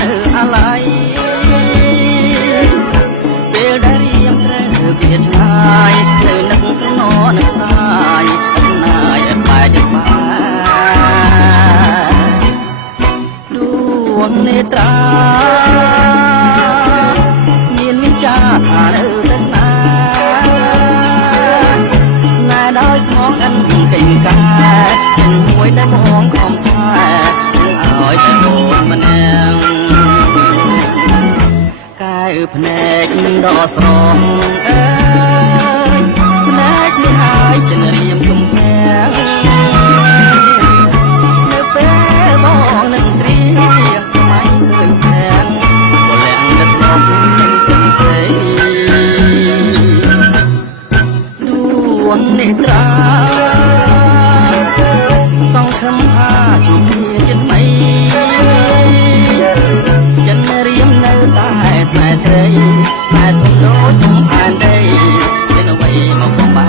នៅអាឡ័យពេលដែលរៀងត្រូវវាឆ្ងាយនៅនឹងសំណរនឹងស្ដាយអត់ណាយអត់បែកដួងនេត្រាមានចាថានៅទឹកណាណែដោយស្មងអិនកិច្ចការទាំងមួយដែលបងខំថែឲ្យតែអូនម្នាក់កែភ្នែកដកស្រង់អើយភ្នែកនេះហើយចិនរៀមទំពាំងនៅពេលបងនឹងត្រៀមថ្មីឃើញខាងបលាក់ទឹកមកនឹងទាំងស្រីដួងនេត្រាសង្ឃឹមថាជួបគ្នាជាថ្មីចិនរៀមនៅតែស្នេហ៍ត្រីតែសំឡូចចំផែនដីជាអ្វីមកបំបែ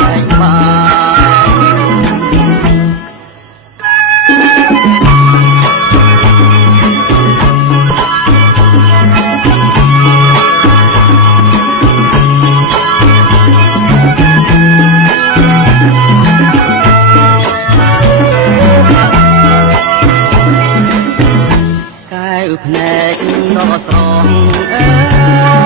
កភ្នែកដកស្រង់អើ